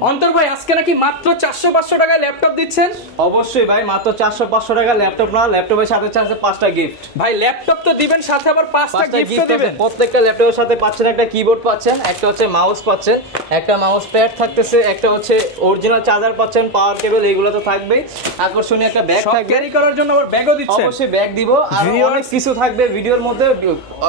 অন্তর ভাই আজকে নাকি মাত্র 400-500 টাকায় ল্যাপটপ দিচ্ছেন? অবশ্যই ভাই, মাত্র 400-500 টাকা ল্যাপটপ না, ল্যাপটপের সাথে আছে 5টা গিফট। ভাই ল্যাপটপ তো দিবেন, সাথে আবার 5টা গিফট দিবেন। প্রত্যেকটা ল্যাপটপের সাথে পাচ্ছেন একটা কিবোর্ড পাচ্ছেন, একটা হচ্ছে মাউস পাচ্ছেন, একটা মাউস প্যাড থাকতেছে, একটা হচ্ছে অরিজিনাল চার্জার পাচ্ছেন, পাওয়ার কেবল, এইগুলো তো থাকবেই। আকর্ষণীয় একটা ব্যাগ থাকবে ক্যারি করার জন্য, আবার ব্যাগও দিচ্ছেন। অবশ্যই ব্যাগ দিব, আর অনেক কিছু থাকবে ভিডিওর মধ্যে।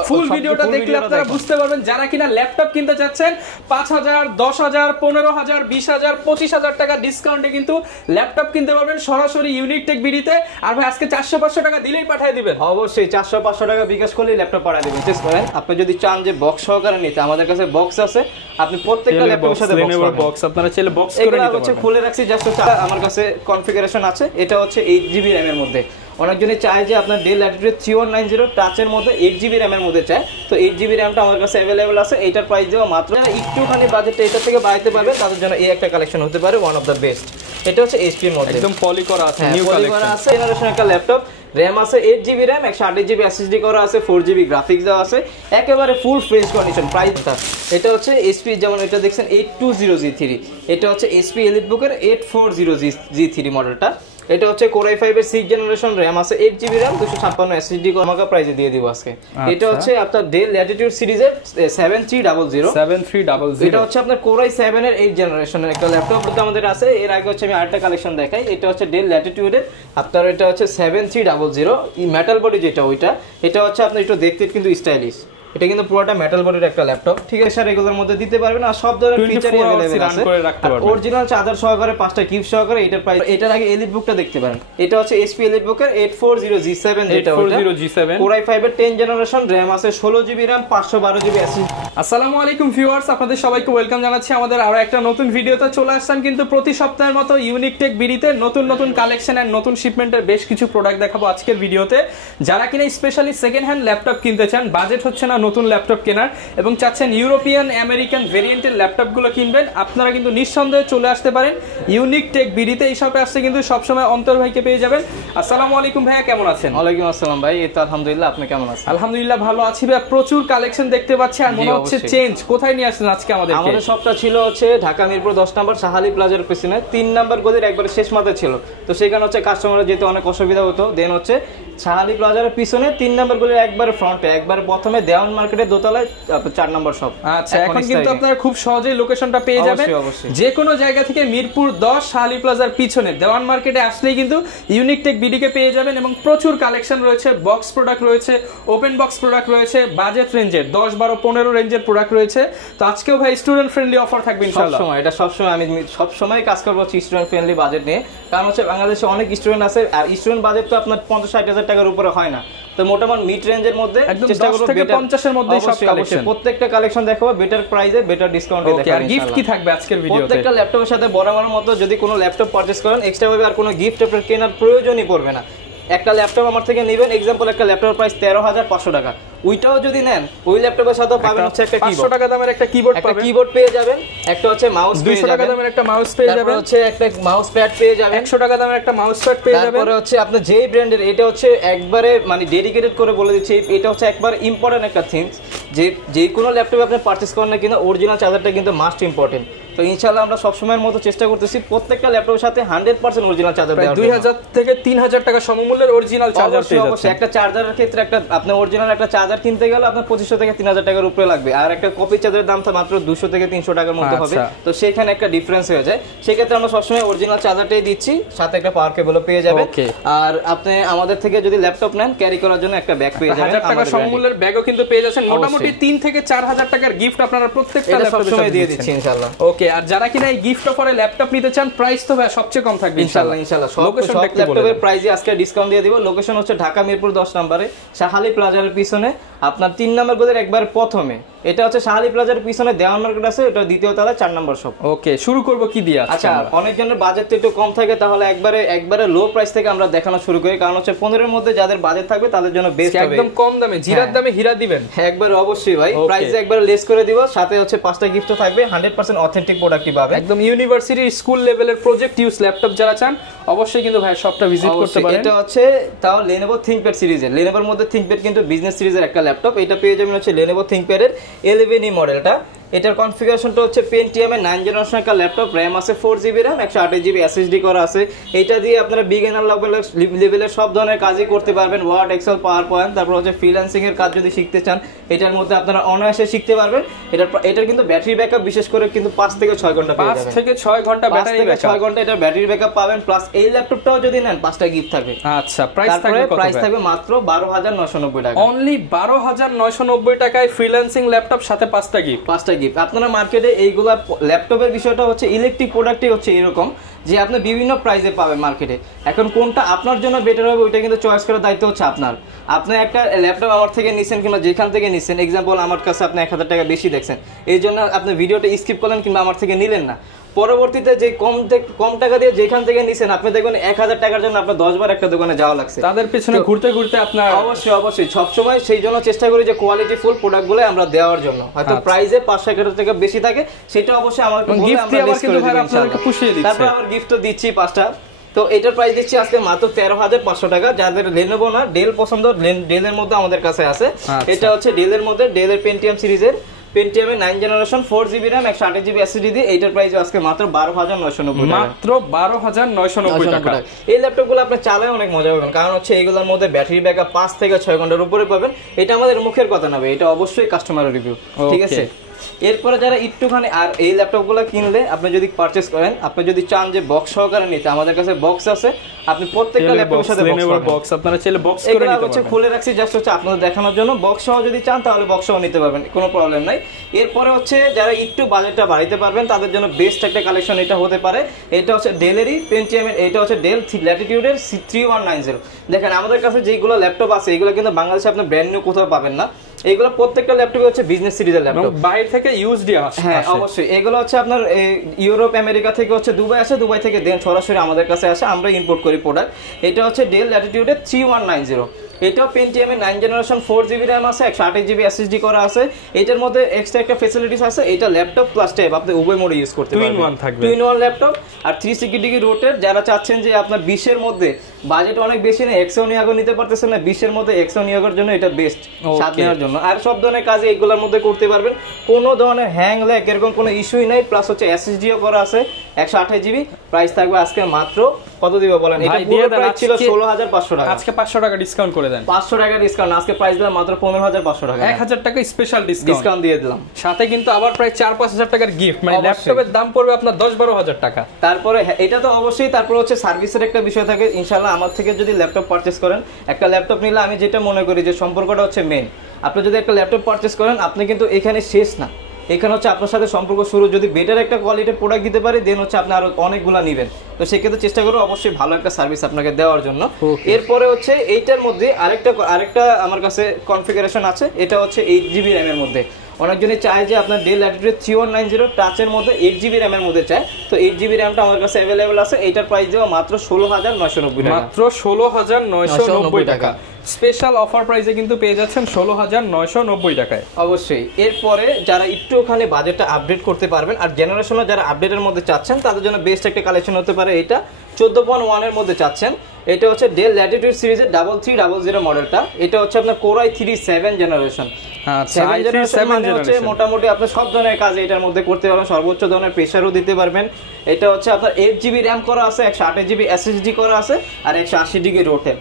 ফুল ভিডিওটা দেখলে আপনারা বুঝতে পারবেন যারা কিনা ল্যাপটপ কিনতে চাচ্ছেন 5000, 10000, 15000, 20000, 25000 টাকা ডিসকাউন্টে কিন্তু ল্যাপটপ কিনতে পারবেন সরাসরি ইউনিক টেক বিডিতে। আর ভাই আজকে 400-500 টাকা দিলেই পাঠিয়ে দিবেন। অবশ্যই 400-500 টাকা বিকাশ করলেই ল্যাপটপ পাঠিয়ে দিবেন। চেষ্টা করেন, আপনি যদি চান যে বক্স সহকারে নিতে, আমাদের কাছে বক্স আছে, আপনি প্রত্যেকটা ল্যাপটপের সাথে বক্স আপনারা চাইলে বক্স করে নিতে পারবেন। খুলে রাখছি জাস্ট, আমার কাছে কনফিগারেশন আছে। এটা হচ্ছে 8GB RAM এর মধ্যে। অনেকজনই চায় যে আপনার ডেল ল্যাটিটিউড 3190 টাচের মধ্যে 8GB RAM এর মধ্যে চায়, তো 8GB RAM-টা আমার কাছে অ্যাভেলেবল আছে। এইটার প্রাইস দেওয়া মাত্র, একটুখানি বাজেটটা এটা থেকে বাড়াতে পারবে তাদের জন্য এই একটা কালেকশন হতে পারে ওয়ান অফ দ্য বেস্ট। এটা হচ্ছে এইচপি এর মধ্যে একদম পলি করা আছে, নিউ কালেকশন আছে, জেনারেশন একটা ল্যাপটপ। RAM আছে 8GB RAM, 128GB SSD করা আছে, 4GB গ্রাফিক্স দেওয়া আছে, একেবারে ফুল ফ্রেশ কন্ডিশন। প্রাইসটা এটা হচ্ছে HP, যেমন এটা দেখছেন 820G3, এটা হচ্ছে HP এলিটবুকের 840G3 মডেলটা। এটা হচ্ছে Core i5 এর 6th জেনারেশন, RAM আছে 8GB RAM, 256 SSD আমাকে প্রাইসে দিয়ে দিব আজকে। এটা হচ্ছে আপনার ডেল ল্যাটিটিউড সিরিজের 7300। এটা হচ্ছে আপনার Core i7 এর 8th জেনারেশনের একটা ল্যাপটপ আমাদের আছে। এর আগে হচ্ছে আমি আরেকটা কালেকশন দেখাই, এটা হচ্ছে ডেল ল্যাটিটিউডের আপনার, এটা হচ্ছে 7300 মেটাল বডি যেটা ওইটা। এটা হচ্ছে আপনার একটু দেখতে কিন্তু স্টাইলিশ, এটা কিন্তু পুরোটা মেটাল বডির একটা ল্যাপটপ। ঠিক আছে স্যার, এগুলোর মধ্যে দিতে পারবেন, আর সব ধরনের ফিচারই अवेलेबल আছে। অরিজিনাল চার্জার সহকারে 5টা গিফট সহকারে এটার প্রাইস। এটার আগে এলিট বুকটা দেখতে পারেন, এটা হচ্ছে HP এলিট বুকের 840G7, যেটা ওটা Core i5 এর 10th জেনারেশন, RAM আছে 16GB RAM, 512GB SSD। আসসালামু আলাইকুম ভিউয়ার্স, আপনাদের সবাইকে ওয়েলকাম জানাচ্ছি আমাদের আরো একটা নতুন ভিডিওতে। চলে আসলাম কিন্তু প্রতি সপ্তাহের মতো ইউনিক টেক বিডিতে নতুন নতুন কালেকশন আর নতুন শিপমেন্টের বেশ কিছু প্রোডাক্ট দেখাবো আজকের ভিডিওতে। যারা কিনা স্পেশালি সেকেন্ড হ্যান্ড ল্যাপটপ কিনতে চান, বাজেট হচ্ছে না নতুন ল্যাপটপ কেনার, এবং চাচ্ছেন ইউরোপিয়ান আমেরিকান ভেরিয়েন্টের ল্যাপটপগুলো কিনবেন, আপনারা কিন্তু নিঃসন্দেহে চলে আসতে পারেন ইউনিক টেক বিডিতে। এই শপে আসতে কিন্তু সবসময় অন্তর ভাইকে পেয়ে যাবেন। আসসালামু আলাইকুম ভাইয়া, কেমন আছেন? ওয়ালাইকুম আসসালাম ভাই, এই তো আলহামদুলিল্লাহ, আপনি কেমন আছেন? আলহামদুলিল্লাহ ভালো আছি ভাই। প্রচুর কালেকশন দেখতে পাচ্ছি, আর মনে হচ্ছে চেঞ্জ। কোথায় নিয়ে আসছেন আজকে আমাদের? আমাদের শপটা ছিল হচ্ছে ঢাকা মিরপুর 10 নম্বর শাহালি প্লাজার পিছনে 3 নম্বর গলির একবারে শেষ মাথায় ছিল, তো সেখানে হচ্ছে কাস্টমাররা যেতে অনেক অসুবিধা হতো। দেন হচ্ছে শাহালি প্লাজার পিছনে 3 নম্বর গলির একবারে ফ্রন্টে, একবার প্রথমে দেওয়ান মার্কেটের দোতলায় 4 নম্বর শপ। আচ্ছা, এখন কিন্তু আপনারা খুব সহজেই লোকেশনটা পেয়ে যাবেন। যে কোনো জায়গা থেকে মিরপুর 10 শাহালি প্লাজার পিছনে দেওয়ান মার্কেটে আসলেই কিন্তু ইউনিক টেক বিডিকে পেয়ে যাবেন, এবং প্রচুর কালেকশন রয়েছে, বক্স প্রোডাক্ট রয়েছে, ওপেন বক্স প্রোডাক্ট রয়েছে, বাজেট রেঞ্জের 10, 12, 15 রেঞ্জের প্রোডাক্ট রয়েছে। তো আজকেও ভাই স্টুডেন্ট ফ্রেন্ডলি অফার থাকবে ইনশাআল্লাহ। এটা সবসময় আমি সবসময় কাজ করবো স্টুডেন্ট ফ্রেন্ডলি বাজেট নিয়ে, কারণ হচ্ছে বাংলাদেশে অনেক স্টুডেন্ট আছে, আর স্টুডেন্ট বাজেট তো আপনার 50-60 হাজার টাকার উপরে হয় না, তো মোটামুটি মিড রেঞ্জের মধ্যে চেষ্টা করব 50 এর মধ্যে সব কালেকশন, প্রত্যেকটা কালেকশন দেখাবো বেটার প্রাইসে, বেটার ডিসকাউন্টে দেখাবো। আর গিফট কি থাকবে আজকের ভিডিওতে? প্রত্যেকটা ল্যাপটপের সাথে বরাবরের মতো যদি কোনো ল্যাপটপ পারচেজ করেন, এক্সট্রা ভাবে আর কোনো গিফট আপনার কেনার প্রয়োজনই পড়বে না। একটা ল্যাপটপ আমার থেকে নেবেন, एग्जांपल একটা ল্যাপটপের প্রাইস 13500 টাকা, ওইটাও যদি নেন ওই ল্যাপটপের সাথে পাবেন হচ্ছে একটা কিবোর্ড, 500 টাকা দামের একটা কিবোর্ড পাবেন, একটা কিবোর্ড পেয়ে যাবেন, একটা হচ্ছে মাউস 200 টাকা দামের একটা মাউস পেয়ে যাবেন, তারপর হচ্ছে একটা মাউস প্যাড পেয়ে যাবেন, 100 টাকা দামের একটা মাউস প্যাড পেয়ে যাবেন। তারপরে হচ্ছে আপনি যেই ব্র্যান্ডের, এটা হচ্ছে একবারে মানে ডেডিকেটেড করে বলে দিচ্ছি, এটা হচ্ছে একবার ইম্পর্টেন্ট একটা থিংস, যে কোনো ল্যাপটপ আপনি পারচেজ করেন না কিনা অরিজিনাল চার্জারটা কিন্তু মাস্ট ইম্পর্টেন্ট। তো ইনশাআল্লাহ আমরা সব সময়ের মতো চেষ্টা করতেছি প্রত্যেকটা ল্যাপটপের সাথে 100% অরিজিনাল চার্জার দেওয়ার, 2000 থেকে 3000 টাকা সমমূল্যের অরিজিনাল চার্জার পেয়ে যাচ্ছেন। একটা চার্জারের ক্ষেত্রে একটা আপনি অরিজিনাল একটা চার্জার কিনতে গেলে আপনার 2500 থেকে 3000 টাকার উপরে লাগবে, আর একটা কপি চার্জারের দাম তো মাত্র 200 থেকে 300 টাকার মধ্যে হবে, তো সেখানে একটা ডিফারেন্স হয়ে যায়। সেই ক্ষেত্রে আমরা সবসময় অরিজিনাল চার্জারটাই দিচ্ছি, সাথে একটা পাওয়ার কেবলও পেয়ে যাবেন। আর আপনি আমাদের থেকে যদি ল্যাপটপ নেন ক্যারি করার জন্য একটা ব্যাগ পেয়ে যাবেন, 1000 টাকা সমমূল্যের ব্যাগও কিন্তু পেয়ে যাচ্ছেন। মোটামুটি 3 থেকে 4000 টাকার গিফট আপনারা প্রত্যেকটা ল্যাপটপের সাথে দিয়ে দিচ্ছি ইনশাআল্লাহ। ওকে, আর যারা কিনা এই গিফট অফারে ল্যাপটপ নিতে চান, প্রাইস তো ভাই সবচেয়ে কম থাকবে ইনশাআল্লাহ। লোকেশন ল্যাপটপের প্রাইসে আজকে ডিসকাউন্ট দিয়ে দিব। লোকেশন হচ্ছে ঢাকা মিরপুর 10 নম্বরে শাহালি প্লাজার পিছনে, আপনার 3 নম্বর গলির একবার প্রথমে। এটা হচ্ছে শাহালি প্লাজার পিছনে দেওয়ান মার্কেট আছে, এটা দ্বিতীয় তলায় 4 নম্বর শপ। ওকে, শুরু করব কি দিয়ে? আচ্ছা, অনেকজনের বাজেট একটু কম থাকে, তাহলে একবারে লো প্রাইস থেকে আমরা দেখানো শুরু করি, কারণ হচ্ছে 15 এর মধ্যে যাদের বাজেট থাকবে তাদের জন্য বেস্ট হবে। একদম কম দামে জিরার দামে হীরা দিবেন একবার, অবশ্যই ভাই, প্রাইসে একবার লেস করে দিব, সাথে হচ্ছে 5টা গিফটও থাকবে, 100% অথেন্টিক প্রোডাক্টই পাবেন। একদম ইউনিভার্সিটি স্কুল লেভেলের প্রজেক্ট ইউজ ল্যাপটপ যারা চান অবশ্যই কিন্তু ভাই শপটা ভিজিট করতে পারেন। এটা হচ্ছে তাও Lenovo ThinkPad সিরিজের, Lenovoর মধ্যে ThinkPad কিন্তু বিজনেস সিরিজের একটা ল্যাপটপ, এটা পেয়ে যাবেন হচ্ছে Lenovo ThinkPad এর 11e মডেলটা। এটার কনফিগারেশনটা হচ্ছে Pentium এর 9 জেনারেশন একটা ল্যাপটপ, RAM আছে 4GB RAM, 128GB SSD করা আছে। এটা দিয়ে আপনারা বিগিনার লেভেলের সব ধরনের কাজই করতে পারবেন, ওয়ার্ড, এক্সেল, পাওয়ার পয়েন্ট, তারপর হচ্ছে ফ্রিল্যান্সিং এর কাজ যদি শিখতে চান এটার মধ্যে আপনারা অনায়াসে শিখতে পারবেন। এটার কিন্তু ব্যাটারি ব্যাকআপ বিশেষ করে কিন্তু 5 থেকে 6 ঘন্টা পেয়ে যাবেন। 5 থেকে 6 ঘন্টা ব্যাটারি ব্যাকআপ, 6 ঘন্টা এটার ব্যাটারি ব্যাকআপ পাবেন। প্লাস এই ল্যাপটপটাও যদি নেন 5টা গিফট থাকবে। আচ্ছা, প্রাইস থাকবে কত? প্রাইস থাকবে মাত্র 12990 টাকা। অনলি 12990 টাকায় ফ্রিল্যান্সিং ল্যাপটপ, সাথে 5টা গিফট। আপনারা মার্কেটে এইগুলা ল্যাপটপের বিষয়টা হচ্ছে ইলেকট্রিক প্রোডাক্টই হচ্ছে এরকম যে আপনি বিভিন্ন প্রাইসে পাবেন মার্কেটে। এখন কোনটা আপনার জন্য বেটার হবে ওইটা কিন্তু চয়েস করার দায়িত্ব হচ্ছে আপনার। আপনি একটা ল্যাপটপ আমার থেকে নিছেন কিংবা যেখান থেকে নিছেন, এক্সাম্পল আমার কাছে আপনি 1000 টাকা বেশি দেখছেন, এই জন্য আপনি ভিডিওটা স্কিপ করলেন কিংবা আমার থেকে নিলেন না। পরবর্তীতে যে কম টাকা দিয়ে যেখান থেকে নিছেন আপনি দেখবেন 1000 টাকার জন্য আপনার 10 বার একটা দোকানে যাওয়া লাগছে। তাদের পিছনে ঘুরতে ঘুরতে আপনার অবশ্যই সবসময় সেই জন্য চেষ্টা করি যে কোয়ালিটি ফুল প্রোডাক্টগুলো আমরা দেওয়ার জন্য। হয়তো প্রাইসে 500 টাকা বেশি থাকে, সেটা অবশ্যই আমাকে বলে আমরা লিস্ট করে দিই ইনশাআল্লাহ। তারপর আবার গিফটও দিচ্ছি 5টা। তো এটার প্রাইস দিচ্ছি আজকে মাত্র 13500 টাকা। যাদের লেনোভো না ডেল পছন্দ, ডেলের মধ্যে আমাদের কাছে আছে। এটা হচ্ছে ডেলের মধ্যে, ডেলের পেন্টিয়াম সিরিজের, Pentium এর 9 generation 4GB RAM 128GB SSD দিয়ে এইটার প্রাইস আজকে মাত্র 12990 টাকা। মাত্র 12990 টাকা। এই ল্যাপটপগুলো আপনি চালায় অনেক মজা পাবেন, কারণ হচ্ছে এইগুলোর মধ্যে ব্যাটারি ব্যাকআপ 5 থেকে 6 ঘন্টার উপরে পাবেন। এটা আমাদের মুখের কথা না, এটা অবশ্যই কাস্টমারের রিভিউ, ঠিক আছে? এরপরে যারা একটুখানি আর এই ল্যাপটপগুলো কিনলে আপনি যদি পারচেজ করেন, আপনি যদি চান যে বক্স সহকারে নিতে, আমাদের কাছে বক্স আছে, আপনি প্রত্যেকটা ল্যাপটপের সাথে বক্স আপনারা চাইলে বক্স করে নিতে পারবেন। খুলে রাখছি জাস্ট হচ্ছে আপনাদের দেখানোর জন্য। বক্স সহ যদি চান তাহলে বক্স সহ নিতে পারবেন, কোনো প্রবলেম নাই। এরপরে হচ্ছে যারা একটু বাজেটটা বাড়াইতে পারবেন তাদের জন্য বেস্ট একটা কালেকশন এটা হতে পারে। এটা হচ্ছে ডেলেরই Pentium এর, এটা হচ্ছে ডেল ল্যাটিটিউডের 3190। দেখেন আমাদের কাছে যেগুলো ল্যাপটপ আছে এগুলো কিন্তু বাংলাদেশে আপনি ব্র্যান্ড নিউ কোথাও পাবেন না। এগুলো প্রত্যেকটা ল্যাপটপে হচ্ছে বিজনেস সিরিজের ল্যাপটপ, বাইরে থেকে ইউএসডি আসে। হ্যাঁ অবশ্যই, এগুলো হচ্ছে আপনার ইউরোপ আমেরিকা থেকে হচ্ছে দুবাই আসে, দুবাই থেকে দেন সরাসরি আমাদের কাছে আসে, আমরা ইম্পোর্ট করি প্রোডাক্ট। এটা হচ্ছে ডেল ল্যাটিটিউডের 3190। এটাও Pentium এর 9 জেনারেশন 4GB RAM আছে, 128GB SSD করা আছে। এটার মধ্যে এক্সট্রা একটা ফ্যাসিলিটিস আছে, এটা ল্যাপটপ প্লাস ট্যাব আপনি উভয় মোডে ইউজ করতে পারবেন। 2-in-1 ল্যাপটপ আর 360 ডিগ্রি রোটেট। যারা চাচ্ছেন যে আপনার 20 এর মধ্যে বাজেট অনেক বেশি না, এক্সও নিয়োগ নিতে পারতেছেন না, 20 এর মধ্যে এক্সও নিয়োগের জন্য এটা বেস্ট, সাত নেওয়ার জন্য। আর সব ধরনের কাজে এগুলোর মধ্যে করতে পারবেন, কোনো ধরনের হ্যাং ল্যাগ এরকম কোনো ইস্যুই নাই। প্লাস হচ্ছে SSDও করা আছে 128GB। প্রাইস থাকবে আজকে মাত্র কত দিবে বলেন? এটা পুরো প্রাইস ছিল 16500 টাকা, আজকে 500 টাকা ডিসকাউন্ট করে দেন। 500 টাকা ডিসকাউন্ট, আজকে প্রাইস দিলাম মাত্র 15500 টাকা, 1000 টাকা স্পেশাল ডিসকাউন্ট দিয়ে দিলাম। সাথে কিন্তু আবার প্রায় 4-5000 টাকার গিফট, মানে ল্যাপটপের দাম পড়বে আপনার 10-12 টাকা। তারপরে এটা তো অবশ্যই, তারপর হচ্ছে সার্ভিসের একটা বিষয় থাকে। ইনশাআল্লাহ আমার থেকে যদি ল্যাপটপ পারচেজ করেন, একটা ল্যাপটপ নিলে আমি যেটা মনে করি যে সম্পর্কটা হচ্ছে মেইন। আপনি যদি একটা ল্যাপটপ পারচেজ করেন আপনি কিন্তু এখানে শেষ না, এখানে হচ্ছে আপনার সাথে সম্পর্ক শুরু। যদি বেটার একটা কোয়ালিটির প্রোডাক্ট দিতে পারি দেন হচ্ছে আপনি আরো অনেকগুলো নেবেন, তো সেক্ষেত্রে চেষ্টা করবো অবশ্যই ভালো একটা সার্ভিস আপনাকে দেওয়ার জন্য। এরপরে হচ্ছে এইটার মধ্যে আরেকটা আমার কাছে কনফিগারেশন আছে, এটা হচ্ছে 8GB RAM এর মধ্যে। অনেকজনই চায় যে আপনার ডেল ল্যাটিটিউড 3190 টাচের মধ্যে 8GB RAM এর মধ্যে চায়, তো 8GB RAMটা আমার কাছে অ্যাভেলেবল আছে। এইটার প্রাইস দেওয়া মাত্র 16990 টাকা, মাত্র 16990 টাকা। স্পেশাল অফার প্রাইসে কিন্তু পেয়ে যাচ্ছেন 16990 টাকায়। অবশ্যই এরপরে যারা একটুখানি বাজেটটা আপডেট করতে পারবেন আর জেনারেশনে যারা আপডেটের মধ্যে চাচ্ছেন তাদের জন্য বেস্ট একটা কালেকশন হতে পারে। এটা 14.1 এর মধ্যে চাচ্ছেন, এটা হচ্ছে ডেল ল্যাটিটিউড সিরিজের 3300 মডেলটা। এটা হচ্ছে আপনার Core i3 7 জেনারেশন। 7 জেনারেশন মানে হচ্ছে মোটামুটি আপনি সব ধরনের কাজ এটার মধ্যে করতে পারবেন, সর্বোচ্চ ধরনের প্রেসারও দিতে পারবেন। এটা হচ্ছে আপনার 8GB RAM করা আছে, 128GB SSD করা আছে আর 180 ডিগ্রি রোটেট।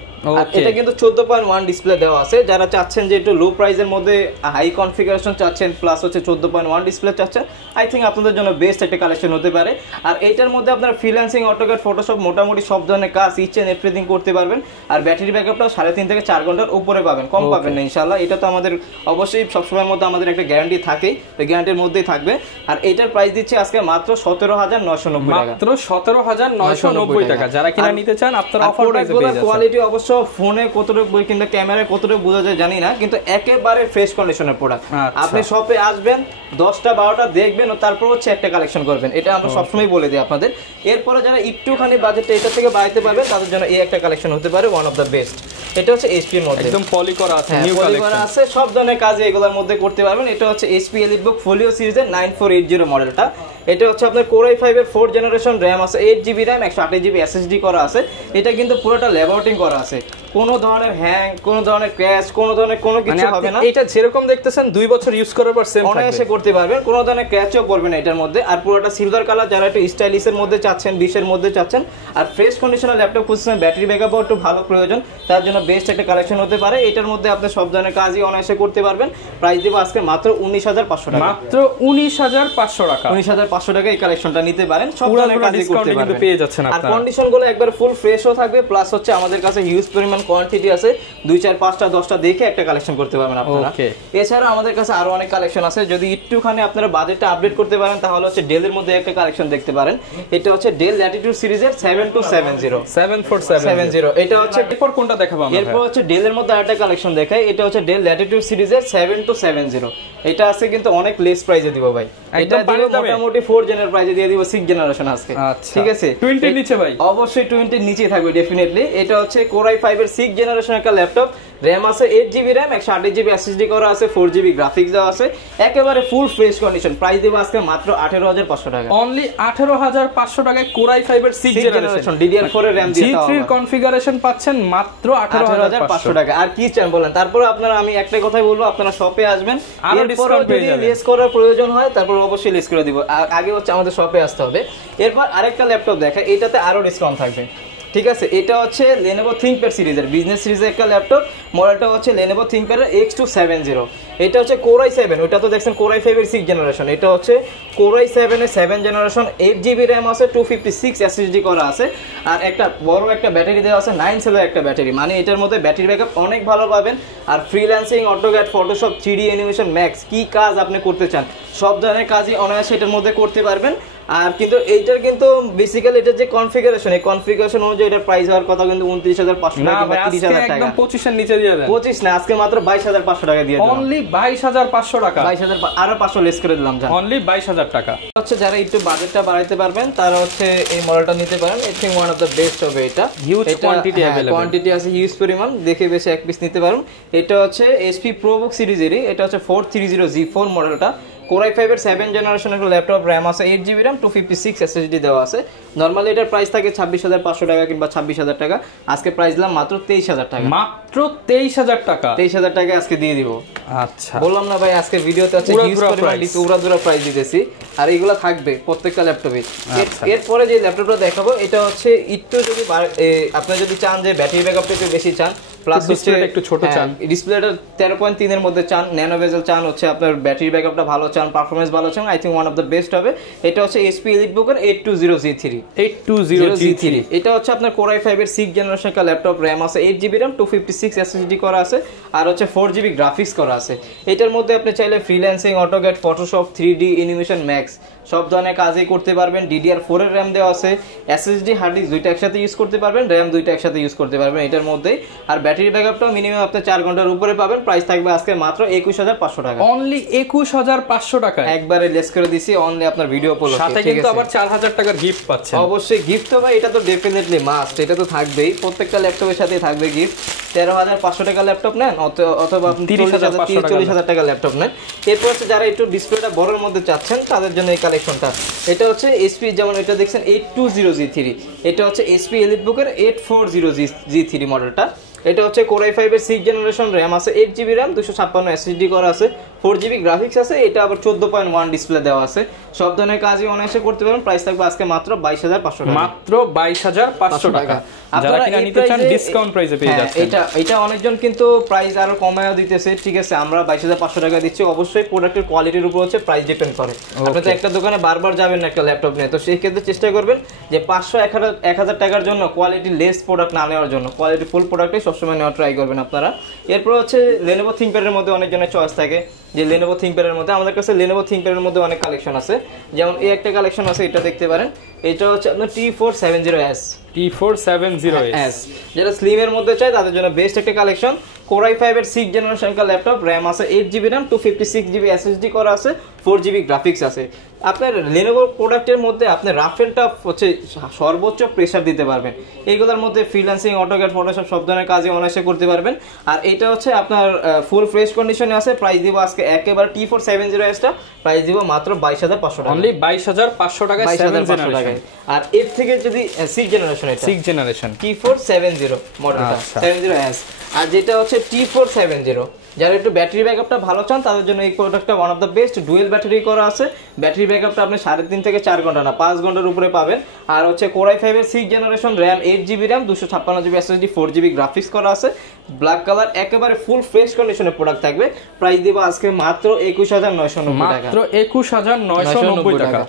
এটা কিন্তু 14.1 ডিসপ্লে দেওয়া আছে। যারা চাচ্ছেন যে একটু লো প্রাইসের মধ্যে হাই কনফিগারেশন চাচ্ছেন প্লাস হচ্ছে 14.1 ডিসপ্লে চাচ্ছেন, আই থিঙ্ক আপনাদের জন্য বেস্ট একটা কালেকশন হতে পারে। আর এইটার মধ্যে আপনার ফ্রিল্যান্সিং, অটোক্যাড, ফটোশপ মোটামুটি সব ধরনের কাজ ইচ এন্ড এভরিথিং করতে পারবেন। আর ব্যাটারি ব্যাকআপটাও 3.5 থেকে 4 ঘন্টার উপরে পাবেন, কম পাবেন না ইনশাআল্লাহ। এটা তো আমাদের অবশ্যই সবসময়ের মধ্যে আমাদের একটা গ্যারান্টি থাকেই, ওই গ্যারান্টির মধ্যেই থাকবে। আর এইটার প্রাইস দিচ্ছে আজকে মাত্র 17990 টাকা, মাত্র 17990 টাকা। যারা কিনা নিতে চান আপনারা অফার প্রাইসে পেয়ে যাচ্ছেন। কোয়ালিটি অবশ্য ফোনে কতটুকু কিংবা ক্যামেরায় কতটুকু বোঝা যায় জানি না, কিন্তু একেবারে ফ্রেশ কন্ডিশনের প্রোডাক্ট। আপনি শপে আসবেন 10টা 12টা দেখবেন ও তারপর হচ্ছে একটা কালেকশন করবেন, এটা আমরা সবসময় বলে দিই আপনাদের। এরপরে যারা একটুখানি বাজেটটা এটা থেকে বাড়াইতে পারবেন তাদের জন্য এই একটা কালেকশন হতে পারে ওয়ান অফ দ্য বেস্ট। এটা হচ্ছে HP এর মধ্যে একদম পলি করা আছে, নিউ কালেকশন আছে, সব ধরনের কাজ এগুলোর মধ্যে করতে পারবেন। এটা হচ্ছে HP EliteBook Folio সিরিজের 9480 মডেলটা। এটা হচ্ছে আপনার Core i5 এর 4 জেনারেশন RAM আছে, 8GB RAM 128GB SSD করা আছে। এটা কিন্তু পুরোটা ল্যাবআউটিং করা আছে, কোনো ধরনের হ্যাং, কোনো ধরনের ক্র্যাশ, কোনো ধরনের কোনো কিছু হবে না। এটা যেরকম দেখতেছেন 2 বছর ইউজ করার পর সেম থাকবে, অনায়াসে করতে পারবেন, কোনো ধরনের ক্র্যাচও পড়বে না এটার মধ্যে। আর পুরোটা সিলভার কালার, যারা একটু স্টাইলিশের মধ্যে চাচ্ছেন, 20-এর মধ্যে চাচ্ছেন, আর ফ্রেশ কন্ডিশনার ল্যাপটপ খুঁজছেন, ব্যাটারি ব্যাকআপও একটু ভালো প্রয়োজন, তার জন্য বেস্ট একটা কালেকশন হতে পারে। এটার মধ্যে আপনি সব ধরনের কাজই অনায়াসে করতে পারবেন। প্রাইস দেবো আজকে মাত্র 19,500 টাকা, মাত্র 19,500 টাকা। 19,500 টাকা এই কালেকশনটা নিতে পারেন, সব ধরনের কাজই করতে পারবেন, পেয়ে যাচ্ছেন আর আপনারা। কন্ডিশনগুলো একবার ফুল ফ্রেশও থাকবে, প্লাস হচ্ছে আমাদের কাছে হিউজ পরিমাণ কোয়ান্টিটি আছে, 2, 4, 5টা 10টা দেখে একটা কালেকশন করতে পারবেন আপনারা। এছাড়া আমাদের কাছে আরো অনেক কালেকশন আছে, যদি একটুখানি আপনারা বাজেটটা আপডেট করতে পারেন তাহলে হচ্ছে ডেলের মধ্যে একটা কালেকশন দেখতে পারেন। এটা হচ্ছে ডেল ল্যাটিটিউড সিরিজের 7270। এটা হচ্ছে এরপর কোনটা দেখাবো আমরা? এরপর হচ্ছে ডেলের মধ্যে আরেকটা কালেকশন দেখাই, এটা হচ্ছে ডেল ল্যাটিটিউড সিরিজের 7270। এটা আছে কিন্তু অনেক লেস প্রাইসে দিব ভাই, এটা দিব মোটামুটি 4 জেনারের প্রাইসে দিয়ে দিব 6 জেনারেশন আজকে। ঠিক আছে, 20 এর নিচে ভাই? অবশ্যই 20 এর নিচে থাকবে ডেফিনেটলি। এটা হচ্ছে Core i5 এর 6 জেনারেশন একটা ল্যাপটপ, RAM আছে 8GB RAM, 128GB SSD করা আছে, 4GB গ্রাফিক্স দেওয়া আছে, একেবারে ফুল ফ্রেশ কন্ডিশন। প্রাইস দেব আজকে মাত্র 18,500 টাকা, অনলি 18,500 টাকায় Core i5 এর 6 জেনারেশন DDR4 এর RAM দিয়ে G3 এর কনফিগারেশন পাচ্ছেন মাত্র 18,500 টাকা। আর কি চান বলেন? তারপরে আপনারা, আমি একটা কথাই বলবো, আপনারা শপে আসবেন, আরো ডিসকাউন্ট পেয়ে যাবেন। লেস করার প্রয়োজন হয় তারপর অবশ্যই লেস করে দিব, আগে হচ্ছে আমাদের শপে আসতে হবে। এরপর আরেকটা ল্যাপটপ দেখাই, এটাতে আরো ডিসকাউন্ট থাকবে। ঠিক আছে, এটা হচ্ছে Lenovo ThinkPad সিরিজের বিজনেস সিরিজের একটা ল্যাপটপ, মডেলটা হচ্ছে Lenovo ThinkPad এর X270। এটা হচ্ছে Core i7, ওটা তো দেখছেন Core i5 এর 6 জেনারেশন, এটা হচ্ছে Core i7 এর 7 জেনারেশন, 8GB RAM আছে, 256 SSD করা আছে, আর একটা বড় একটা ব্যাটারি দেওয়া আছে, 9 সেলের একটা ব্যাটারি, মানে এটার মধ্যে ব্যাটারি ব্যাকআপ অনেক ভালো পাবেন। আর freelancing, AutoCAD, Photoshop, 3D animation, Max, কি কাজ আপনি করতে চান সব ধরনের কাজই অনায়াসে এটার মধ্যে করতে পারবেন। আর কিন্তু এইটার কিন্তু বেসিক্যালি এটার যে কনফিগারেশন, এই কনফিগারেশন অনুযায়ী এটার প্রাইস হওয়ার কথা কিন্তু 29,500 টাকা কিংবা 30,000 টাকা। একদম 25 এর নিচে দিয়ে দেন। 25 না, আজকে মাত্র 22,500 টাকা দিয়ে দিলাম, অনলি 22,500 টাকা, 22,000 আরো 500 লেস করে দিলাম জান, অনলি 22,000 টাকা। হচ্ছে যারা একটু বাজেটটা বাড়াইতে পারবেন তারা হচ্ছে এই মডেলটা নিতে পারেন। I thing one of the best হবে এটা, হিউজ কোয়ান্টিটি अवेलेबल, কোয়ান্টিটি আছে হিউজ পরিমাণ, দেখে বেশি এক পিস নিতে পারেন। এটা হচ্ছে HP ProBook সিরিজেরই, এটা হচ্ছে 430G4 মডেলটা, Core i5 এর 7 জেনারেশনের একটা ল্যাপটপ, RAM আছে 8GB RAM, 256 SSD দেওয়া আছে। নরমালি এটার প্রাইস থাকে 26,500 টাকা কিংবা 26,000 টাকা, আজকে প্রাইস দিলাম মাত্র 23,000 টাকা, মাত্র 23,000 টাকা, 23,000 টাকা আজকে দিয়ে দিব। আচ্ছা, বললাম না ভাই আজকে ভিডিওতে আছে হিউজ পরিমাণ উড়াদুরা প্রাইস দিতেছি, আর এগুলো থাকবে প্রত্যেকটা ল্যাপটপে। এরপরে যে ল্যাপটপটা দেখাবো এটা হচ্ছে একটু যদি আপনি যদি চান যে ব্যাটারি ব্যাকআপটা একটু বেশি চান, প্লাস হচ্ছে একটু ছোট চান, ডিসপ্লেটা 13.3 এর মধ্যে চান, ন্যানো বেজেল চান, হচ্ছে আপনার ব্যাটারি ব্যাকআপটা ভালো চান, পারফরম্যান্স ভালো চান, I think one of the best হবে। এটা হচ্ছে HP EliteBook এর 820G3। এটা হচ্ছে আপনার Core i5 এর 6 জেনারেশন একটা ল্যাপটপ, RAM আছে 8GB RAM, 256 SSD করা আছে, আর হচ্ছে 4GB গ্রাফিক্স করা আছে। এটার মধ্যে আপনি চাইলে freelancing, AutoCAD, Photoshop, 3D animation, max সব ধরনের কাজই করতে পারবেন। DDR4 এর RAM দেওয়া আছে, SSD হার্ড ডিস্ক দুইটা একসাথে ইউজ করতে পারবেন, RAM দুইটা একসাথে ইউজ করতে পারবেন এটার মধ্যে। আর ব্যাটারি ব্যাকআপটাও মিনিমাম আপনি 4 ঘন্টার উপরে পাবেন। প্রাইস থাকবে আজকে মাত্র 21,500 টাকা, অনলি 21,500 টাকা, একবারে লেস করে দিছি অনলি আপনার ভিডিও উপলক্ষে। সাথে কিন্তু আবার 4,000 টাকার গিফট পাচ্ছেন। অবশ্যই গিফট তো ভাই, এটা তো ডেফিনেটলি মাস্ট, এটা তো থাকবেই, প্রত্যেকটা ল্যাপটপের সাথে থাকবে গিফট। 13,500 টাকা ল্যাপটপ নেন অথবা আপনি 40,000 টাকা ল্যাপটপ নেন। এরপর হচ্ছে যারা একটু ডিসপ্লেটা বড়র মধ্যে চাচ্ছেন তাদের জন্য এই কালেকশনটা। এটা হচ্ছে HP, যেমন এটা দেখছেন 820G3, এটা হচ্ছে HP EliteBook এর 840G3 মডেলটা। এটা হচ্ছে Core i5 এর 6 জেনারেশন, RAM আছে 8GB RAM, 256 SSD করা আছে, 4GB গ্রাফিক্স আছে, এটা আবার 14.1 ডিসপ্লে দেওয়া আছে, সব ধরনের কাজই অনায়াসে করতে পারেন। প্রাইস থাকবে আজকে মাত্র 22,500 টাকা, মাত্র 22,500 টাকা। যারা কিনা নিতে চান ডিসকাউন্ট প্রাইসে পেয়ে যাচ্ছেন। এটা অনেকজন কিন্তু প্রাইস আরো কমায় দিতেছে, ঠিক আছে, আমরা 22,500 টাকা দিচ্ছি। অবশ্যই প্রোডাক্টের কোয়ালিটির উপর হচ্ছে প্রাইস ডিপেন্ড করে। আপনি তো একটা দোকানে বারবার যাবেন না একটা ল্যাপটপ নিয়ে, তো সেই ক্ষেত্রে চেষ্টা করবেন যে 500-1,000 টাকার জন্য কোয়ালিটি লেস প্রোডাক্ট না নেওয়ার জন্য, কোয়ালিটি ফুল প্রোডাক্টই সবসময় নেওয়া ট্রাই করবেন আপনারা। এরপর হচ্ছে Lenovo ThinkPad এর মধ্যে অনেকজনের চয়েস থাকে যে Lenovo ThinkPad এর মধ্যে, আমাদের কাছে Lenovo ThinkPad এর মধ্যে অনেক কালেকশন আছে। যেমন এই একটা কালেকশন আছে, এটা দেখতে পারেন, এটা হচ্ছে আপনার T470S। T470S যারা স্লিম এর মধ্যে চায় তাদের জন্য বেস্ট একটা কালেকশন। Core i5 এর 6 জেনারেশন কা ল্যাপটপ, RAM আছে 8GB RAM, 256GB SSD করা আছে, 4GB গ্রাফিক্স আছে। আপনার Lenovo প্রোডাক্টের মধ্যে আপনি রাফ এন্ড টাফ হচ্ছে সর্বোচ্চ প্রেসার দিতে পারবেন। এইগুলোর মধ্যে ফ্রিল্যান্সিং, অটোক্যাড, ফটোশপ সব ধরনের কাজই অনায়াসে করতে পারবেন। আর এটা হচ্ছে আপনার ফুল ফ্রেশ কন্ডিশনে আছে। প্রাইস দিব আজকে একেবারে T470S টা প্রাইস দিব মাত্র 22500 টাকা, অনলি 22500 টাকায় 7 টাকায়। আর এর থেকে যদি 6 জেনারেশন, এটা 6 জেনারেশন T470 মডেলটা 70S। আর যেটা হচ্ছে T470, যারা একটু ব্যাটারি ব্যাকআপটা ভালো চান তাদের জন্য এই প্রোডাক্টটা one of the best. Dual battery করা আছে, ব্যাটারি ব্যাকআপটা আপনি 3.5 থেকে 4 ঘন্টা না 5 ঘন্টার উপরে পাবেন। আর হচ্ছে Core i5 এর 6 generation, RAM 8GB RAM, 256GB SSD, 4GB graphics করা আছে, ব্ল্যাক কালার, একেবারে ফুল ফ্রেশ কন্ডিশনের প্রোডাক্ট থাকবে। প্রাইস দেব আজকে মাত্র 21990 টাকা, মাত্র 21990 টাকা।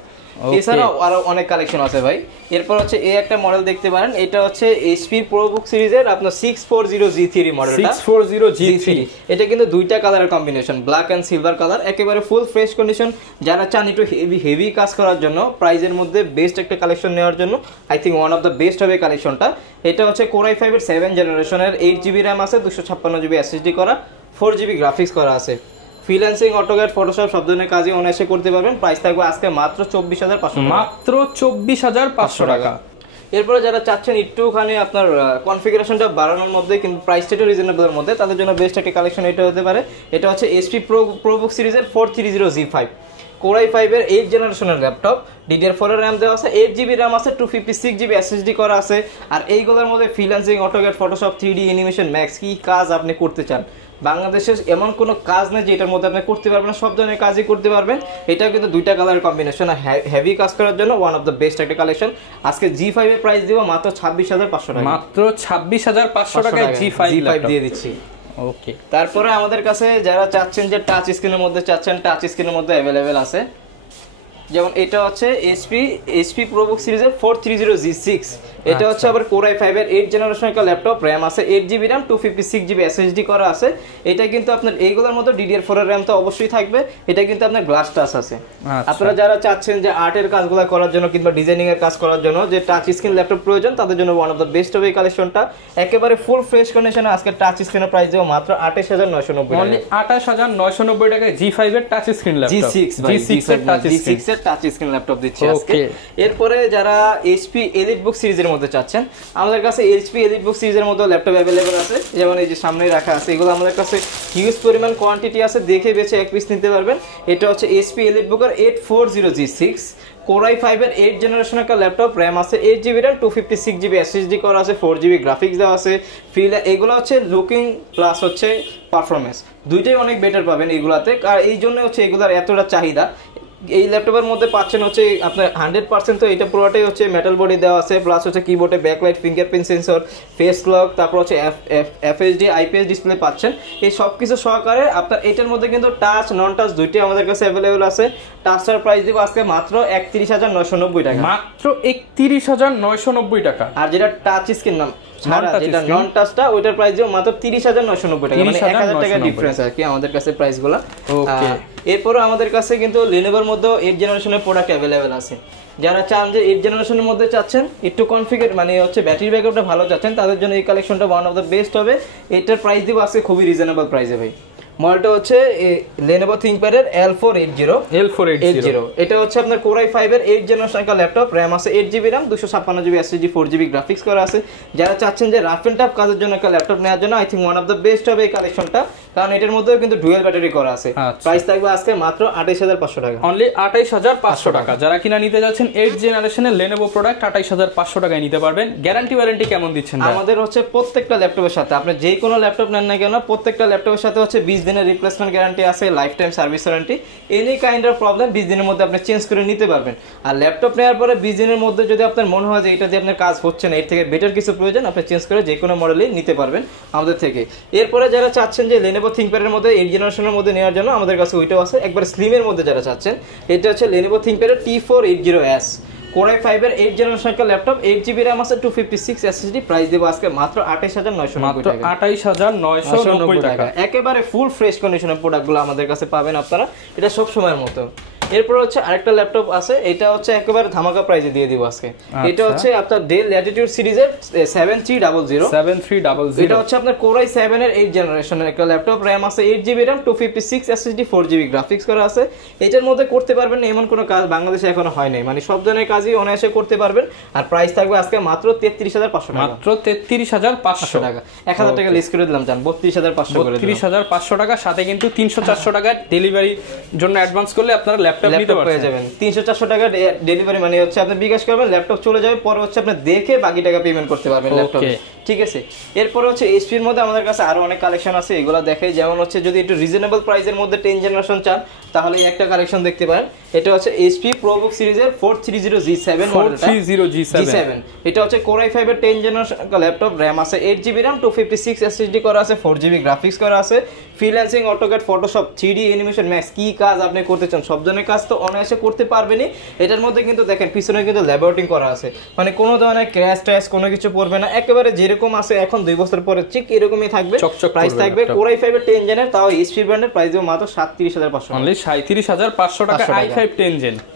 এছাড়াও আরো অনেক কালেকশন আছে ভাই। এরপর হচ্ছে এই একটা মডেল দেখতে পারেন, এটা হচ্ছে HP ProBook সিরিজের আপনার 640G3 মডেলটা, 640G3। এটা কিন্তু দুইটা কালারের combination, black and silver colour, একেবারে ফুল ফ্রেশ কন্ডিশন। যারা চান একটু হেভি কাজ করার জন্য, প্রাইজের মধ্যে বেস্ট একটা কালেকশন নেওয়ার জন্য, I think one of the best হবে কালেকশনটা। এটা হচ্ছে Core i5 এর 7 জেনারেশনের, 8GB RAM আছে, 256GB SSD করা, 4GB গ্রাফিক্স করা আছে। ফ্রিল্যান্সিং, অটোক্যাড, ফটোশপ সব ধরনের কাজই অনায়াসে করতে পারবেন। প্রাইস থাকবে আজকে মাত্র 24500, মাত্র 24500 টাকা। এরপরে যারা চাচ্ছেন একটুখানি আপনার কনফিগারেশনটা বাড়ানোর মধ্যে কিন্তু প্রাইসটা একটু রিজনেবলের মধ্যে, তাদের জন্য বেস্ট একটা কালেকশন এটা হতে পারে। এটা হচ্ছে HP ProBook সিরিজের 430G5, Core i5 এর 8 জেনারেশনের ল্যাপটপ, DDR4 এর RAM দেওয়া আছে, 8GB RAM আছে, 256GB SSD করা আছে। আর এইগুলোর মধ্যে freelancing, AutoCAD, Photoshop, 3D animation, Max কি কাজ আপনি করতে চান, বাংলাদেশের এমন কোনো কাজ নেই যে এটার মধ্যে আপনি করতে পারবেন না, সব ধরনের কাজই করতে পারবেন। এটাও কিন্তু দুইটা কালারের কম্বিনেশন, হেভি কাজ করার জন্য ওয়ান অফ দ্য বেস্ট একটা কালেকশন। আজকে G5 এর প্রাইস দিব মাত্র 26500 টাকা, মাত্র 26500 টাকায় G5 দিয়ে দিচ্ছি। ওকে, তারপরে আমাদের কাছে যারা চাচ্ছেন যে টাচ স্ক্রিনের মধ্যে চাচ্ছেন, টাচ স্ক্রিনের মধ্যে অ্যাভেলেবেল আছে। যেমন এটা হচ্ছে HP ProBook সিরিজের 430G6, এটা হচ্ছে আবার Core i5 এর 8 জেনারেশনের একটা ল্যাপটপ, RAM আছে 8GB RAM, 256GB SSD করা আছে। এটা কিন্তু আপনার এইগুলোর মতো DDR4 এর RAM তো অবশ্যই থাকবে। এটা কিন্তু আপনার গ্লাস টাচ আছে। আপনারা যারা চাচ্ছেন যে আর্টের কাজগুলো করার জন্য কিংবা ডিজাইনিং এর কাজ করার জন্য যে টাচ স্ক্রিন ল্যাপটপ প্রয়োজন, তাদের জন্য ওয়ান অফ দ্য বেস্ট হবে এই কালেকশনটা। একেবারে ফুল ফ্রেশ কন্ডিশনে আজকে টাচ স্ক্রিনের প্রাইস দেব মাত্র 28990 টাকা, অনলি 28990 টাকায় G5 এর টাচ স্ক্রিন ল্যাপটপ, G6 এর টাচ স্ক্রিন ল্যাপটপ দিচ্ছি আজকে। এরপরে যারা HP EliteBook সিরিজের মধ্যে চাচ্ছেন, আমাদের কাছে HP EliteBook সিরিজের মধ্যে ল্যাপটপ अवेलेबल আছে। যেমন এই যে সামনেই রাখা আছে, এগুলো আমাদের কাছে হিউজ পরিমাণ কোয়ান্টিটি আছে, দেখে বেছে এক পিস নিতে পারবেন। এটা হচ্ছে HP EliteBook এর 840G6, Core i5 এর 8 জেনারেশন একটা ল্যাপটপ, RAM আছে 8GB RAM, 256GB SSD করা আছে, 4GB গ্রাফিক্স দেওয়া আছে। এগুলো হচ্ছে লুকিং প্লাস হচ্ছে পারফরমেন্স, দুইটাই অনেক বেটার পাবেন এগুলাতে। আর এই জন্য হচ্ছে এগুলার এতটা চাহিদা। এই ল্যাপটপের মধ্যে পাচ্ছেন হচ্ছে আপনার 100% তো এটা পুরোটাই হচ্ছে মেটাল বডি দেওয়া আছে, প্লাস হচ্ছে কিবোর্ডে backlight, fingerprint sensor, face lock, তারপর হচ্ছে FHD IPS ডিসপ্লে পাচ্ছেন। এই সব কিছু সহকারে আপনার এটার মধ্যে কিন্তু টাচ নন টাচ দুইটাই আমাদের কাছে অ্যাভেলেবল আছে। টাচটার প্রাইস দিব আজকে মাত্র 31990 টাকা, মাত্র 31990 টাকা। আর যেটা টাচ স্ক্রিন নাম যেটা নন টাচটা ওইটার প্রাইস দিব মাত্র 30990 টাকা, মানে 1000 টাকা ডিফারেন্স আর কি আমাদের কাছে প্রাইসগুলো। ওকে, এরপরও আমাদের কাছে কিন্তু Lenovoর মধ্যে 8 জেনারেশনের প্রোডাক্ট অ্যাভেলেবেল আছে। যারা চান যে 8 জেনারেশনের মধ্যে চাচ্ছেন একটু কনফিগার মানে হচ্ছে ব্যাটারি ব্যাকআপটা ভালো চাচ্ছেন, তাদের জন্য এই কালেকশনটা ওয়ান অফ দ্য বেস্ট হবে। এটার প্রাইস দিব আজকে খুবই রিজনেবল প্রাইসে ভাই। মডেলটা হচ্ছে Lenovo ThinkPad এর L480। এটা হচ্ছে আপনার Core i5 এর 8 জেনারেশন একটা ল্যাপটপ, RAM আছে 8GB RAM, 256GB SSD, 4GB graphics করা আছে। যারা চাচ্ছেন যে রাফ এন্ড টাফ কাজের জন্য একটা ল্যাপটপ নেওয়ার জন্য, I think one of the best হবে এই কালেকশনটা, কারণ এটার মধ্যেও কিন্তু ডুয়াল ব্যাটারি করা আছে। প্রাইস থাকবে আজকে মাত্র 28500 টাকা, অনলি 28500 টাকা। যারা কিনা নিতে যাচ্ছেন 8 জেনারেশনের Lenovo প্রোডাক্ট 28500 টাকায় নিতে পারবেন। গ্যারান্টি ওয়ারেন্টি কেমন দিচ্ছেন? আমাদের হচ্ছে প্রত্যেকটা ল্যাপটপের সাথে, আপনি যে কোনো ল্যাপটপ নেন না কেন, প্রত্যেকটা ল্যাপটপের সাথে হচ্ছে 20 দিনের রিপ্লেসমেন্ট গ্যারান্টি আছে, life time service warranty. Any kind of problem 20 দিনের মধ্যে আপনি চেঞ্জ করে নিতে পারবেন। আর ল্যাপটপ নেওয়ার পরে 20 দিনের মধ্যে যদি আপনার মনে হয় যে এটা দিয়ে আপনার কাজ হচ্ছে না, এর থেকে বেটার কিছু প্রয়োজন, আপনি চেঞ্জ করে যে কোনো মডেলই নিতে পারবেন আমাদের থেকে। এরপরে যারা চাচ্ছেন যে Lenovo ThinkPad এর মধ্যে 8 জেনারেশনের মধ্যে নেওয়ার জন্য, আমাদের কাছে ওইটাও আছে। একবার স্লিমের মধ্যে যারা চাচ্ছেন, এটা হচ্ছে Lenovo ThinkPad এর T480S, Core i5 এর 8 জেনারেশন একটা ল্যাপটপ, 8GB RAM আছে, 256 SSD। প্রাইস দেব আজকে মাত্র 28990 টাকা, মাত্র 28990 টাকা। একেবারে ফুল ফ্রেশ কন্ডিশনের প্রোডাক্টগুলো আমাদের কাছে পাবেন আপনারা, এটা সব সময়ের মতো। এরপর হচ্ছে আরেকটা ল্যাপটপ আছে, এটা হচ্ছে একেবারে ধামাকা প্রাইসে দিয়ে দিব আজকে। এটা হচ্ছে আপনার ডেল ল্যাটিটিউড সিরিজের 7300। এটা হচ্ছে আপনার Core i7 এর 8 জেনারেশনের একটা ল্যাপটপ, RAM আছে 8GB RAM, 256 SSD, 4GB graphics করা আছে। এটার মধ্যে করতে পারবেন এমন কোনো কাজ বাংলাদেশে এখনো হয় নাই, মানে সব ধরনের কাজই অনায়াসে করতে পারবেন। আর প্রাইস থাকবে আজকে মাত্র 33500 টাকা, মাত্র 33500 টাকা। 1000 টাকা লিস্ট করে দিলাম, জান 32500 করে দিলাম, 33500 টাকা, সাথে কিন্তু 300-400 টাকা ডেলিভারি জন্য অ্যাডভান্স করলে আপনারা ল্যাপটপ নিতে পারবেন, পেয়ে যাবেন। 300-400 টাকা ডেলিভারি মানে হচ্ছে আপনি বিকাশ করবেন, ল্যাপটপ চলে যাবে, পরে হচ্ছে আপনি দেখে বাকি টাকা পেমেন্ট করতে পারবেন ল্যাপটপে, ঠিক আছে। এরপর হচ্ছে এইচপির মধ্যে আমাদের কাছে আরো অনেক কালেকশন আছে, এগুলো দেখাই। যেমন হচ্ছে যদি একটু রিজনেবল প্রাইসের মধ্যে 10 জেনারেশন চান তাহলে এই একটা কালেকশন দেখতে পারেন। এটা হচ্ছে এইচপি প্রোবুক সিরিজের 430G7 মডেলটা, 430G7। এটা হচ্ছে Core i5 এর 10 জেনারেশন ল্যাপটপ, RAM আছে 8GB RAM, 256 SSD করা আছে, 4GB গ্রাফিক্স করা আছে, freelancing, AutoCAD, Photoshop, 3D animation, Max, কি কাজ আপনি করতে চান সব ধরনের কাজ তো অনায়াসে করতে পারবেনই। এটার মধ্যে কিন্তু দেখেন পিছনে কিন্তু ল্যাবরেটরিং করা আছে, মানে কোনো ধরনের ক্র্যাশ ট্র্যাশ কোনো কিছু পড়বে না, একেবারে যেরকম আছে এখন 2 বছর পরে ঠিক এরকমই থাকবে। প্রাইস থাকবে Core i5 এর 10 জেনের, তাও এইচপি ব্র্যান্ডের, প্রাইস দেব মাত্র 37500, অনলি 37500 টাকা i5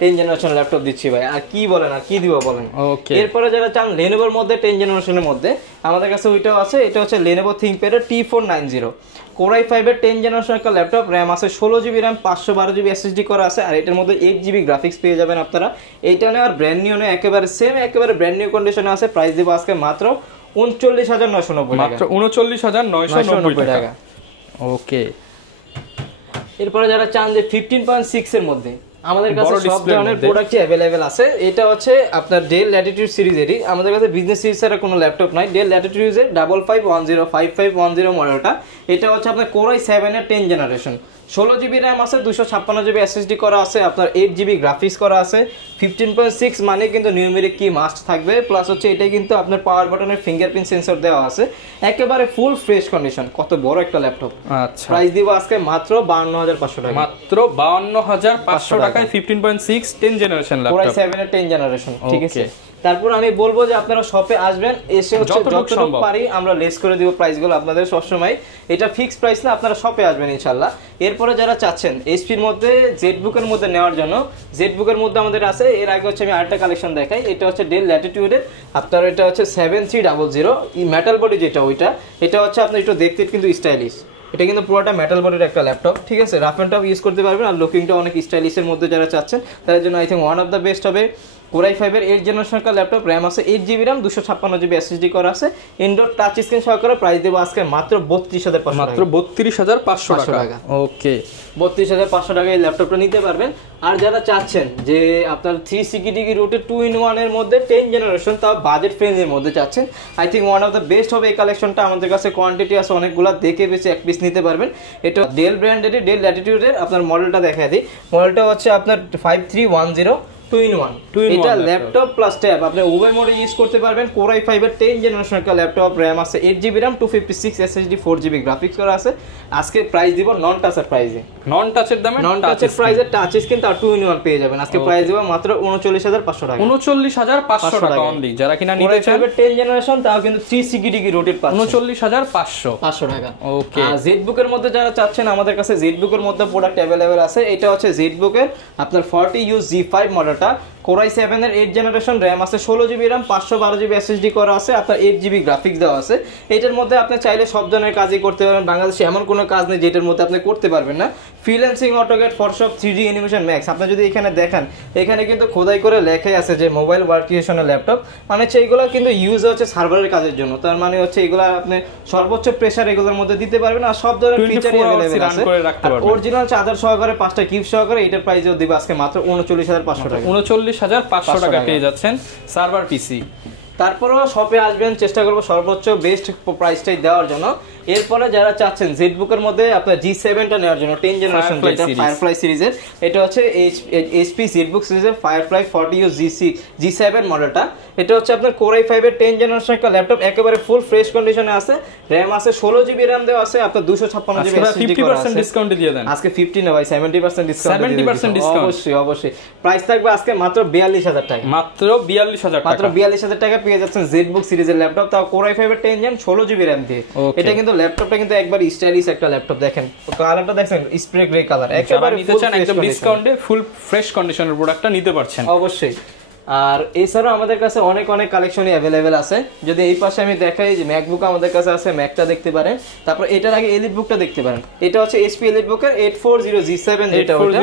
10 জেনারেশন ল্যাপটপ দিচ্ছি ভাই। আর কি বলেন, আর কি দিব বলেন। ওকে, এরপরে যারা চান Lenovoর মধ্যে 10 জেনারেশনের মধ্যে আমাদের কাছে ওইটাও আছে। এটা হচ্ছে Lenovo ThinkPad এর T490, Core i5 এর 10 জেনারেশন একটা ল্যাপটপ, RAM আছে 16GB RAM, 512GB SSD করা আছে, আর এটার মধ্যে 8GB গ্রাফিক্স পেয়ে যাবেন আপনারা। এইটা নেওয়ার ব্র্যান্ড নিউ নেই, একেবারে সেম, একেবারে ব্র্যান্ড নিউ কন্ডিশনে আছে। প্রাইস দেব আজকে মাত্র 39990 টাকা, মাত্র 39990 টাকা। ওকে, এরপরে যারা চান যে 15.6 এর মধ্যে আমাদের কাছে সব ধরনের প্রোডাক্টই अवेलेबल আছে। এটা হচ্ছে আপনার ডেল ল্যাটিটিউড সিরিজেরই, আমাদের কাছে বিজনেস সিরিজ ছাড়া কোনো ল্যাপটপ নাই। ডেল ল্যাটিটিউডের 5510 মডেলটা, এটা হচ্ছে আপনার Core i7 এর 10 জেনারেশন, 16GB RAM আছে, 256GB SSD করা আছে, আপনার 8GB গ্রাফিক্স করা আছে। 15.6 মানে কিন্তু নিউমেরিক কি মাস্ট থাকবে, প্লাস হচ্ছে এটা কিন্তু আপনার পাওয়ার বাটনের ফিঙ্গারপ্রিন্ট সেন্সর দেওয়া আছে, একেবারে ফুল ফ্রেশ কন্ডিশন। কত বড় একটা ল্যাপটপ। আচ্ছা, প্রাইস দিব আজকে মাত্র 52500 টাকা, মাত্র 52500 টাকায় 15.6 10 জেনারেশন ল্যাপটপ, Core i7 এর 10 জেনারেশন, ঠিক আছে। তারপর আমি বলবো যে আপনারা শপে আসবেন, এসে হচ্ছে যতটুকু পারি আমরা লেস করে দিব প্রাইসগুলো আপনাদের সবসময়, এটা ফিক্সড প্রাইস না, আপনারা শপে আসবেন ইনশাআল্লাহ। এরপরে যারা চাচ্ছেন এইচপির মধ্যে জেটবুকের মধ্যে নেওয়ার জন্য, জেটবুকের মধ্যে আমাদের আছে। এর আগে হচ্ছে আমি আরেকটা কালেকশন দেখাই, এটা হচ্ছে ডেল ল্যাটিটিউডের আপনার, এটা হচ্ছে 7300, এই মেটাল বডি যেটা ওইটা, এটা হচ্ছে আপনার একটু দেখতে কিন্তু স্টাইলিশ, এটা কিন্তু পুরোটা মেটাল বডির একটা ল্যাপটপ, ঠিক আছে। রাফ এন্ড টাফ ইউজ করতে পারবেন, আর লুকিংটা অনেক স্টাইলিশের মধ্যে যারা চাচ্ছেন তাদের জন্য I think one of the best হবে। Core i5 এর 8 জেনারেশন একটা ল্যাপটপ, RAM আছে 8GB RAM, 256GB SSD করা আছে, ইনডোর টাচ স্ক্রিন সহকারে। প্রাইস দেব আজকে মাত্র 32500 টাকা, মাত্র 32500 টাকা। ওকে, 32500 টাকায় এই ল্যাপটপটা নিতে পারবেন। আর যারা চাচ্ছেন যে আপনার 360 ডিগ্রি রোটেট 2-in-1 এর মধ্যে 10 জেনারেশন, তাও বাজেট ফ্রেন্ডলির মধ্যে চাচ্ছেন, I think one of the best হবে এই কালেকশনটা। আমাদের কাছে কোয়ান্টিটি আছে অনেকগুলো, দেখে বেশি এক পিস নিতে পারবেন। এটা ডেল ব্র্যান্ডের, ডেল ল্যাটিটিউডের আপনার মডেলটা দেখায় দিই। মডেলটা হচ্ছে আপনার 5310 2-in-1, এটা ল্যাপটপ প্লাস ট্যাব, আপনি উভয় মোডে ইউজ করতে পারবেন। Core i5 এর 10 জেনারেশন একটা ল্যাপটপ, RAM আছে 8GB RAM, 256 SSD, 4GB graphics করা আছে। আজকে প্রাইস দিব নন টাচের প্রাইসে, নন টাচের দামে, নন টাচের প্রাইসে টাচ স্ক্রিন আর 2-in-1 পেয়ে যাবেন। আজকে প্রাইস দিব মাত্র 39500 টাকা, 39500 টাকা অনলি। যারা কিনা নিতে চান 10 জেনারেশন, তাও কিন্তু 360 ডিগ্রি রোটেট পাচ্ছেন 39500 টাকা। ওকে, আর জেটবুকের মধ্যে যারা চাচ্ছেন আমাদের কাছে জেটবুকের মধ্যে প্রোডাক্ট अवेलेबल আছে। এটা হচ্ছে জেটবুকের আপনার 40U G5 মডেলটা, Core i7 এর 8 জেনারেশন, RAM আছে 16GB RAM, 512GB SSD করা আছে, আপনার 8GB গ্রাফিক্স দেওয়া আছে। এটার মধ্যে আপনি চাইলে সব ধরনের কাজই করতে পারবেন, বাংলাদেশে এমন কোনো কাজ নেই যেটার মধ্যে আপনি করতে পারবেন না। Freelancing, AutoCAD, Photoshop, 3D animation, max, আপনি যদি এখানে দেখেন, এখানে কিন্তু খোদাই করে লেখাই আছে যে মোবাইল ওয়ার্কস্টেশনের ল্যাপটপ, মানে হচ্ছে এইগুলো কিন্তু ইউজ হচ্ছে সার্ভারের কাজের জন্য, তার মানে হচ্ছে এগুলো আপনি সর্বোচ্চ প্রেসার এগুলোর মধ্যে দিতে পারবেন, আর সব ধরনের ফিচারই अवेलेबल আছে। অরিজিনাল চার্জার সহকারে 5টা কিপ সহকারে, এটার প্রাইসও দিব আজকে মাত্র 39500 টাকা, 39500 টাকা পেয়ে যাচ্ছেন সার্ভার পিসি। তারপরেও শপে আসবেন, চেষ্টা করবো সর্বোচ্চ বেস্ট প্রাইসটাই দেওয়ার জন্য। এরপরে যারা চাচ্ছেন জেটবুকের মধ্যে আপনার G7টা নেওয়ার জন্য 10 জেনারেশন, যেটা ফায়ারফ্লাই সিরিজের, এটা হচ্ছে HP জেটবুক সিরিজের ফায়ারফ্লাই 40U G7 মডেলটা। এটা হচ্ছে আপনার Core i5 এর 10 জেনারেশন একটা ল্যাপটপ, একেবারে ফুল ফ্রেশ কন্ডিশনে আছে। RAM আছে 16GB RAM দেওয়া আছে, আপনার 256GB SSD করা আছে। 50% ডিসকাউন্ট দিয়ে দেন আজকে 50 না ভাই, 70% ডিসকাউন্ট, 70% ডিসকাউন্ট, অবশ্যই অবশ্যই। প্রাইস থাকবে আজকে মাত্র 42000 টাকা, মাত্র 42000 টাকা, মাত্র 42000 টাকা পেয়ে যাচ্ছেন জেটবুক সিরিজের ল্যাপটপ, তাও Core i5 এর 10 জেন 16GB RAM দিয়ে। এটা কিন্তু ল্যাপটপটা কিন্তু একবার স্টাইলিশ একটা ল্যাপটপ, দেখেন কালারটা দেখেন স্প্রে গ্রে কালার, একেবারে নিতে চান একদম ডিসকাউন্টে ফুল ফ্রেশ কন্ডিশনের প্রোডাক্টটা নিতে পারছেন অবশ্যই। আর এছাড়াও আমাদের কাছে অনেক অনেক কালেকশনই অ্যাভেলেবেল আছে। যদি এই পাশে আমি দেখাই যে ম্যাকবুক আমাদের কাছে আছে, ম্যাকটা দেখতে পারেন। তারপর এটার আগে এলিট বুকটা দেখতে পারেন, এটা হচ্ছে HP এলিট বুকের 840G7, যেটা ওটা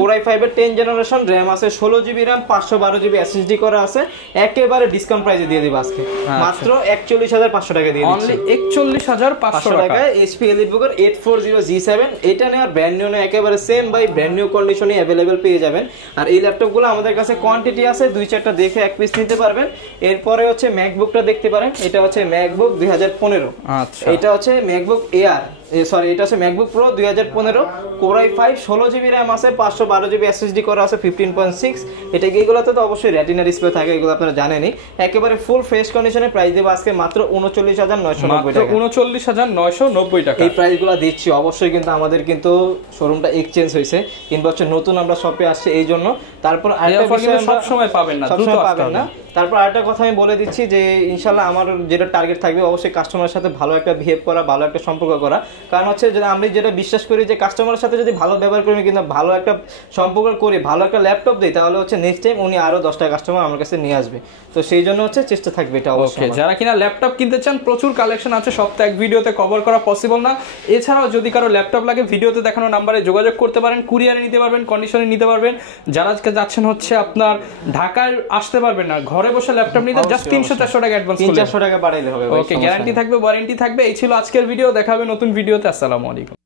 Core i5 এর 10 জেনারেশন, RAM আছে 16GB RAM, 512GB SSD করা আছে। একেবারে ডিসকাউন্ট প্রাইসে দিয়ে দিব আজকে মাত্র 41500 টাকা দিয়ে দিচ্ছি, অনলি 41500 টাকায় HP এলিট বুকের 840G7। এটা নেওয়ার ব্র্যান্ড নিউ না, একেবারে সেম বাই ব্র্যান্ড নিউ কন্ডিশনে অ্যাভেলেবেল পেয়ে যাবেন। আর এই ল্যাপটপগুলো আমাদের কাছে কোয়ান্টিটি আছে, 2-4টা দেখে এক পিস নিতে পারবেন। এরপরে হচ্ছে ম্যাকবুকটা দেখতে পারেন, এটা হচ্ছে ম্যাকবুক 2015, আচ্ছা এটা হচ্ছে ম্যাকবুক এয়ার, সরি এটা হচ্ছে MacBook pro 2015, Core i5 16GB RAM আছে, 512GB SSD করা আছে 15.6। এটা এগুলোতে তো অবশ্যই রেটিনা ডিসপ্লে থাকে, এগুলো আপনারা জানেনই। একেবারে ফুল ফ্রেশ কন্ডিশনে প্রাইস দেব আজকে মাত্র 39990 টাকা, 39990 টাকা। এই প্রাইসগুলো দিচ্ছি। অবশ্যই কিন্তু আমাদের কিন্তু শোরুমটা এক্সচেঞ্জ হয়েছে, 3 বছর নতুন আমরা শপে আসছে এই জন্য। তারপর আরেকটা বিষয় সব সময় পাবেন না, সবসময় পাবেন না। তারপর আরেকটা কথা আমি বলে দিচ্ছি যে ইনশাআল্লাহ আমার যেটা টার্গেট থাকবে অবশ্যই কাস্টমারের সাথে ভালো একটা বিহেভ করা, ভালো একটা সম্পর্ক করা। কারণ হচ্ছে যদি আমি যেটা বিশ্বাস করি যে কাস্টমারের সাথে যদি ভালো ব্যবহার করি, কিন্তু ভালো একটা সম্পর্ক করি, ভালো একটা ল্যাপটপ দিই, তাহলে হচ্ছে নেক্সট টাইম উনি আরো 10টা কাস্টমার আমার কাছে নিয়ে আসবে। তো সেই জন্য হচ্ছে চেষ্টা থাকবে এটা অবশ্যই। যারা কিনা ল্যাপটপ কিনতে চান, প্রচুর কালেকশন আছে, সব তো এক ভিডিওতে কভার করা পসিবল না। এছাড়াও যদি কারো ল্যাপটপ লাগে ভিডিওতে দেখানো নাম্বারে যোগাযোগ করতে পারেন, কুরিয়ারে নিতে পারবেন, কন্ডিশনে নিতে পারবেন। যারা যাচ্ছেন হচ্ছে আপনার ঢাকায় আসতে পারবেন না, ঘরে বসে ল্যাপটপ নিতে জাস্ট 300-400 টাকা অ্যাডভান্স করলে 300-400 টাকা বাড়াইলে হবে। ওকে, গ্যারান্টি থাকবে, ওয়ারেন্টি থাকবে। এই ছিল আজকের ভিডিও, দেখা হবে নতুন ভিডিওতে। আসসালামু আলাইকুম।